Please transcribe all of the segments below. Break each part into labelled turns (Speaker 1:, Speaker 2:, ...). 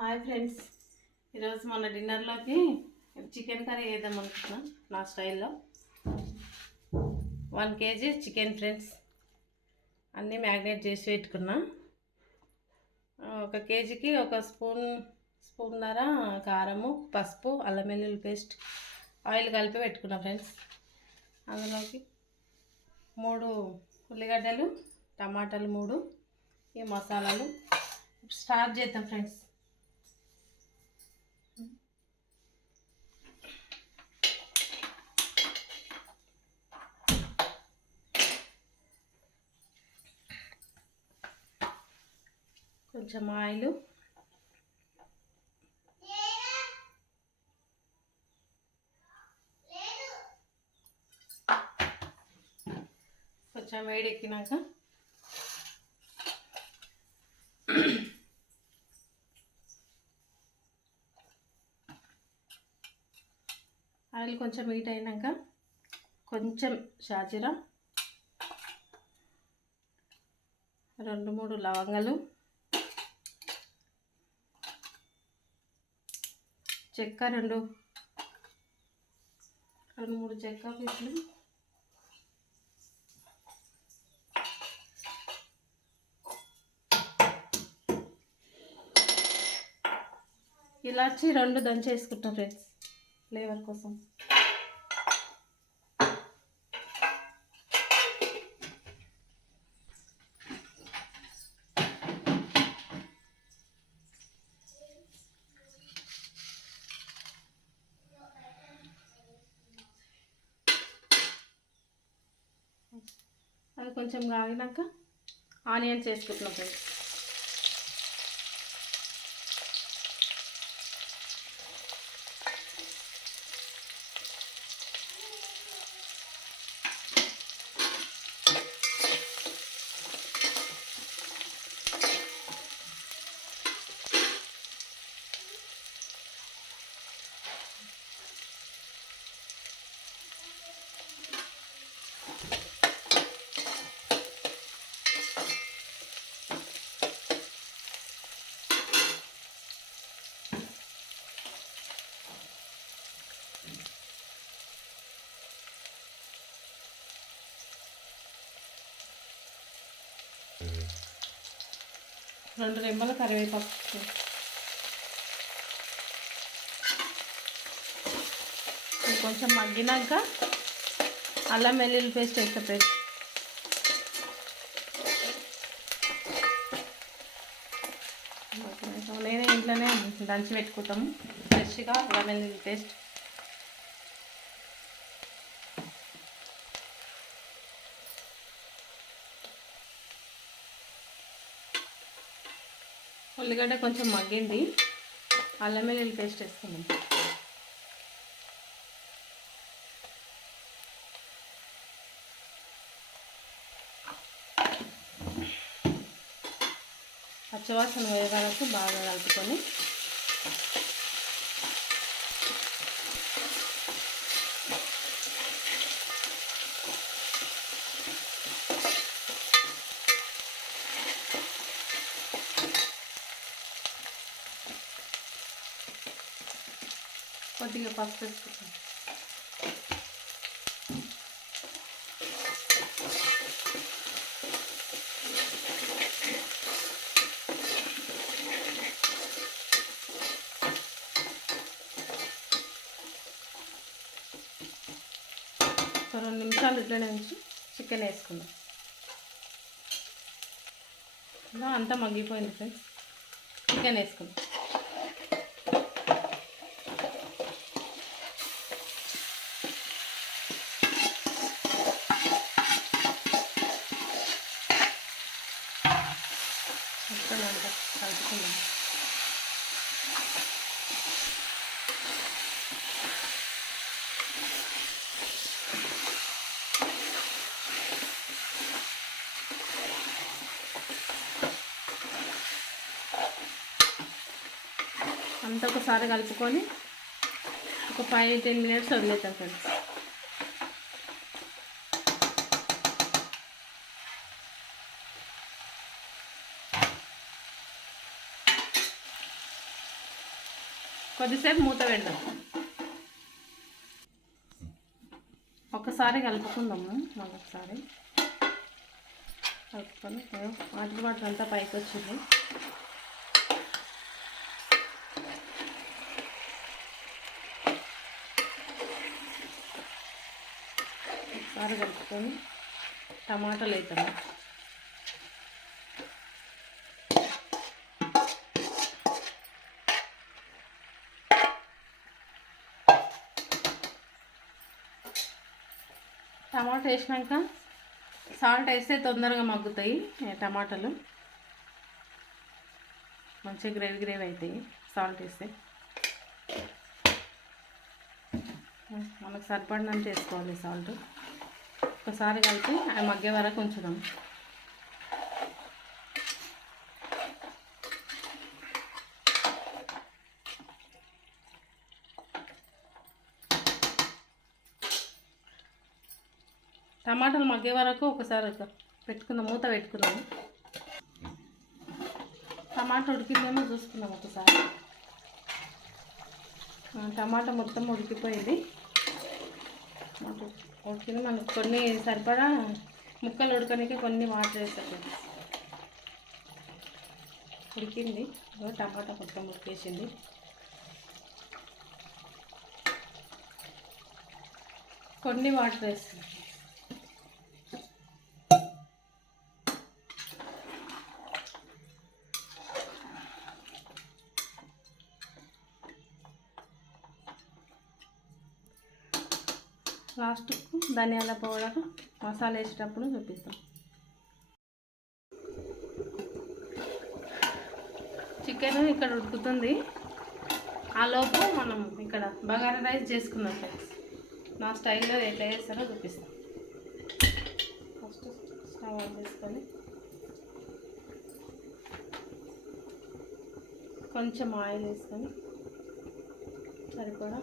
Speaker 1: Hi friends. ఈరోజు మన డిన్నర్లోకి chicken curry వేద్దాం అనుకుంటున్నాం నా స్టైల్లో. One KG chicken friends. అన్నీ మ్యాగ్నేట్ చేసి పెట్టుకున్నా. ఒక కేజీకి ఒక స్పూన్ స్పూన్నర కారము పసుపు అల్లం వెల్లుల్లి పేస్ట్ ఆయిల్ కలిపి పెట్టుకున్నా ఫ్రెండ్స్. అందులోకి మూడు ఉల్లిగడ్డలు టమాటాలు మూడు ఈ మసాలాలు. స్టార్ట్ చేద్దాం ఫ్రెండ్స్. కొంచెం ఆయిల్ కొంచెం వేడెక్కినాక ఆయిల్ కొంచెం హీట్ అయినాక కొంచెం షాజీరా రెండు మూడు లవంగాలు చెక్క రెండు. రెండు మూడు చెక్క పీసులు. ఇలాచి రెండు దంచేసుకుంటాం ఫ్రెండ్స్ ఫ్లేవర్ కోసం. కొంచెం కాగినాక ఆనియన్స్ వేసుకుంటున్నాం ఫ్రెండ్స్. రెండు రెమ్మల కరివేపాకు. కొంచెం మగ్గినాక అల్లం వెల్లుల్లి పేస్ట్ వేస్తా పేస్ట్. నేనే ఇంట్లోనే దంచి పెట్టుకుంటాము. ఫ్రెష్గా అల్లం వెల్లుల్లి పేస్ట్. ఉల్లిగడ్డ కొంచెం మగ్గింది. అల్లం వెల్లుల్లి పేస్ట్ వేసుకున్నాం పచ్చవాసన వేయడానికి బాగా కలుపుకొని కొద్దిగా పసుపు వేసుకుంటాం రెండు నిమిషాలు ఇట్లనే ఉంచి చికెన్ వేసుకుందాం. ఇలా అంతా మగ్గిపోయింది ఫ్రెండ్స్ చికెన్ వేసుకుందాం మొత్తం అంతా కలుపుకుందాం అంతా ఒకసారి కలుపుకొని ఒక ఫైవ్ టెన్ మినిట్స్ వదిలేతాం ఫ్రెండ్స్. కొద్దిసేపు మూత పెడదాం. ఒకసారి కలుపుకుందాము మళ్ళొకసారి కలుపుకొని వాటర్ అంతా పైకి వచ్చింది. ఒకసారి కలుపుకొని టమాటాలు అవుతాము టమాటా వేసినాక సాల్ట్ వేస్తే తొందరగా మగ్గుతాయి టమాటాలు. మంచిగా గ్రేవీ గ్రేవీ అవుతాయి సాల్ట్ వేస్తే. మనకు సరిపడినంత వేసుకోవాలి సాల్ట్. ఒకసారి కలిపి అవి మగ్గే వరకు ఉంచుదాం. టమాటాలు మగ్గే వరకు ఒకసారి ఒక పెట్టుకుందాం మూత పెట్టుకుందాము టమాటా ఉడికిందేమో చూసుకుందాం ఒకసారి. టమాటా మొత్తం ఉడికిపోయింది. ఓకే మనకు కొన్ని సరిపడా ముక్కలు ఉడకడానికి కొన్ని వాటర్ వేస్తాం ఉడికింది టమాటా మొత్తం ఉడికేసింది. కొన్ని వాటర్ వేస్తుంది ధనియాల పౌడర్ మసాలా వేసేటప్పుడు చూపిస్తాం. చికెన్ ఇక్కడ ఉడుకుతుంది. ఆ లోపు మనం ఇక్కడ బగారా రైస్ చేసుకుందాం ఫ్రెండ్స్. నా స్టైల్లో ఎట్లా చేస్తారో చూపిస్తాం. ఫస్ట్ స్టవ్ ఆన్ చేసుకొని కొంచెం ఆయిల్ వేసుకొని సరిపడా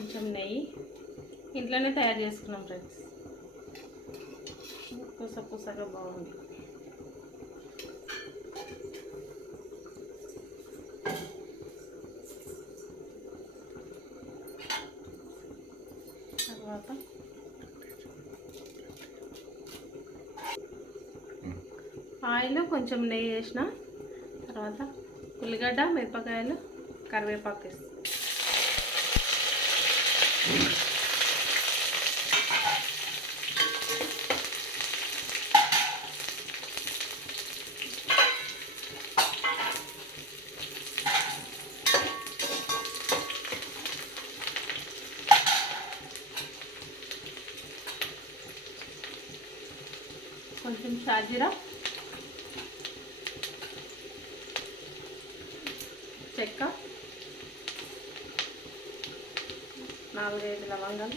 Speaker 1: కొంచెం నెయ్యి ఇంట్లోనే తయారు చేసుకున్నాం ఫ్రెండ్స్. పూస పూసగా బాగుంది. తర్వాత ఆయిల్ కొంచెం నెయ్యి వేసిన తర్వాత ఉల్లిగడ్డ మిరపకాయలు కరివేపాకు వేస్తాం కొంచెం షాజీరా చెక్క నాలుగైదు లవంగం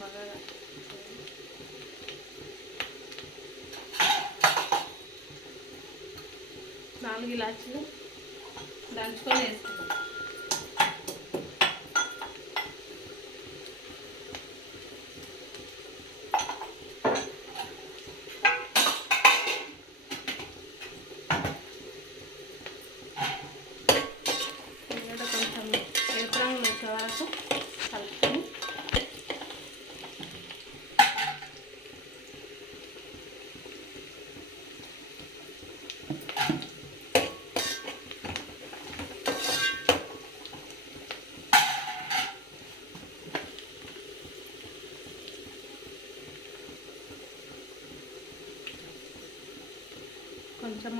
Speaker 1: బాగా నాలుగు ఇలాచీలు దంచుకొని వేసుకుంటాం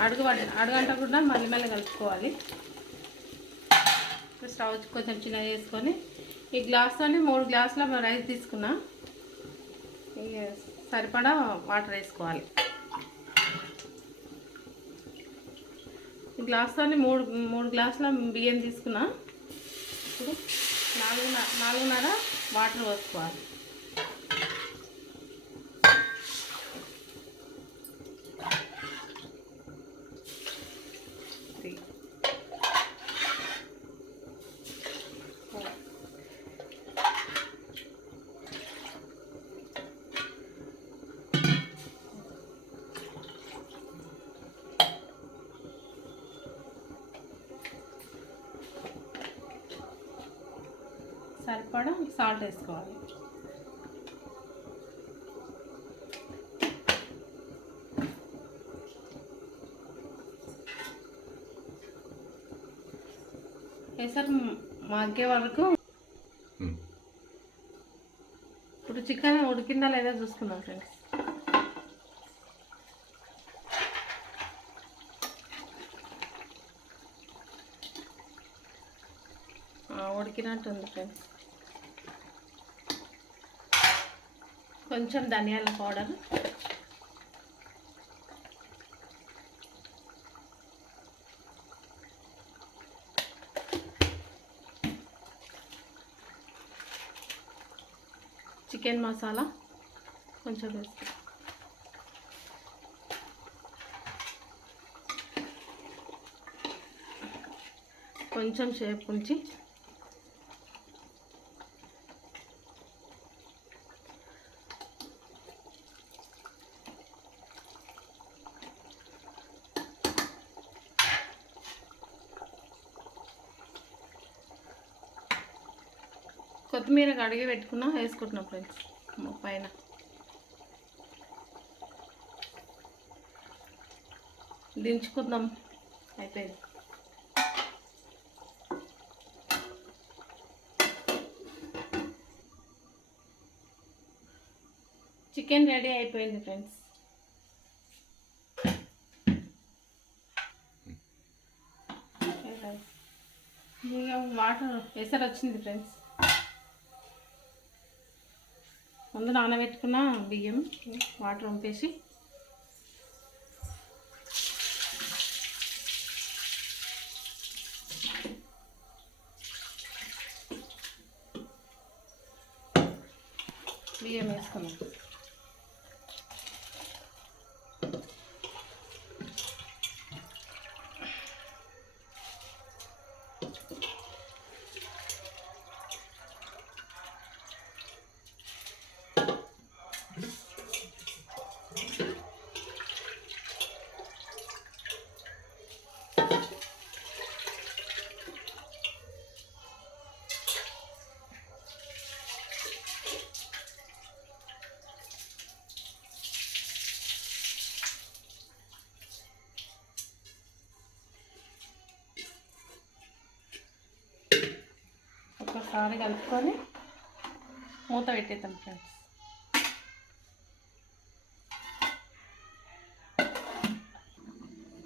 Speaker 1: అడుగు పడ- అడుగంటకుండా మళ్ళీ మళ్ళీ కలుపుకోవాలి. స్టవ్ కొంచెం చిన్నగా చేసుకొని ఈ గ్లాస్తోని మూడు గ్లాసుల రైస్ తీసుకున్నా. సరిపడా వాటర్ వేసుకోవాలి. ఈ గ్లాస్తోని మూడు మూడు గ్లాసుల బియ్యం తీసుకున్నా. ఇప్పుడు నాలుగున్నర నాలుగున్నర వాటర్ పోసుకోవాలి. సరిపడా సాల్ట్ వేసుకోవాలి. వేసారు మగ్గే వరకు ఇప్పుడు చికెన్ ఉడికిందా లేదా చూసుకుందాం ఫ్రెండ్స్. ఉడికినట్టు ఉంది ఫ్రెండ్స్. కొంచెం ధనియాల పౌడర్. చికెన్ మసాలా కొంచెం వేసుకో. కొంచెం షేప్ ఉంచి కొత్తిమీర కడిగి పెట్టుకున్నా వేసుకుంటున్నాం ఫ్రెండ్స్ పైన. దించుకుందాం. అయిపోయింది. చికెన్ రెడీ అయిపోయింది ఫ్రెండ్స్. వాటర్? ఎసరు వచ్చింది ఫ్రెండ్స్. ముందు నానబెట్టుకున్న బియ్యం వాటర్ వంపేసి. బియ్యం వేసుకున్నాం ఒకసారి కలుపుకొని మూత పెట్టేద్దాం ఫ్రెండ్స్.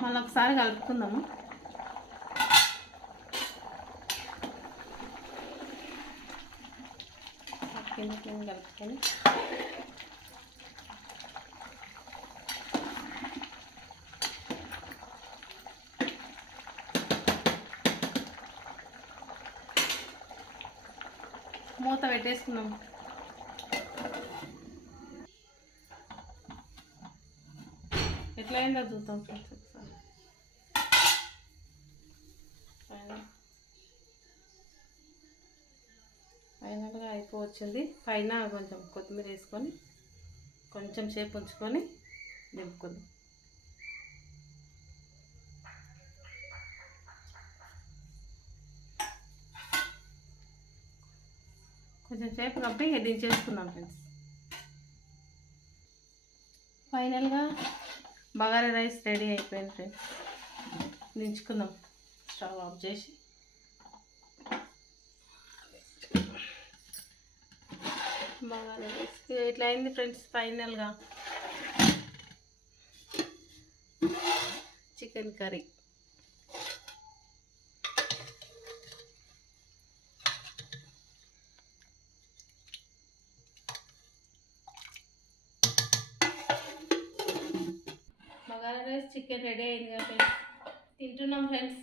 Speaker 1: మళ్ళీ ఒకసారి కలుపుకుందాము. కింద కింద కలుపుకొని పెట్టేసుకున్నాం పెట్టేసుకుందాం. ఎట్లా అయిందో చూద్దాం ఫ్రెండ్స్ ఒకసారి. ఫైనల్గా అయిపోవచ్చింది. పైన కొంచెం కొత్తిమీర వేసుకొని కొంచెం సేపు ఉంచుకొని నింపుకుందాం కొంచెం సేపు కప్పి దించేసుకుందాం ఫ్రెండ్స్. ఫైనల్గా బగారా రైస్ రెడీ అయిపోయింది ఫ్రెండ్స్. దించుకుందాం. స్టవ్ ఆఫ్ చేసి. బగారా రైస్. ఇట్లా అయింది ఫ్రెండ్స్ ఫైనల్గా. Chicken curry. రెడీ అయింది కదా ఫ్రెండ్స్ తింటున్నాం ఫ్రెండ్స్.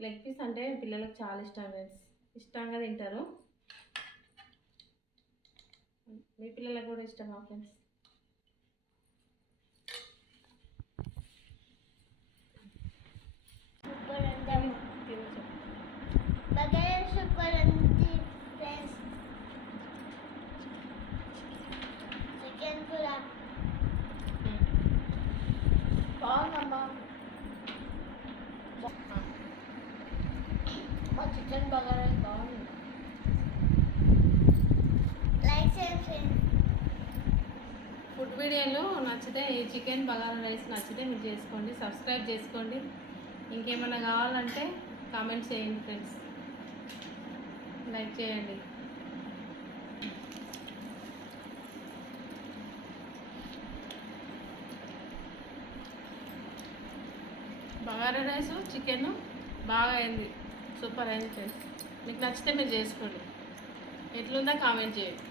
Speaker 1: లెగ్ పీస్ అంటే పిల్లలకు చాలా ఇష్టం ఫ్రెండ్స్ ఇష్టంగా తింటారు. మీ పిల్లలకు కూడా ఇష్టమా ఫ్రెండ్స్
Speaker 2: సూపర్ ఉంది
Speaker 1: తినచ్చు
Speaker 2: బగారా సూపర్ ఉంది ఫ్రెండ్స్ చికెన్ కూర బాగుందమ్మా మా చికెన్ బగారా బాగుంది లైక్ చేయండి ఫ్రెండ్స్
Speaker 1: ఫుడ్ వీడియోలు నచ్చితే ఈ చికెన్ బగారా రైస్ నచ్చితే మీరు చేసుకోండి సబ్స్క్రైబ్ చేసుకోండి. ఇంకేమైనా కావాలంటే కామెంట్ చేయండి ఫ్రెండ్స్ లైక్ చేయండి. బగారా రైస్ చికెన్ బాగా అయింది. సూపర్ అయింది ఫ్రెండ్స్. మీకు నచ్చితే మీరు చేసుకోండి. ఎట్లుందా కామెంట్ చేయండి.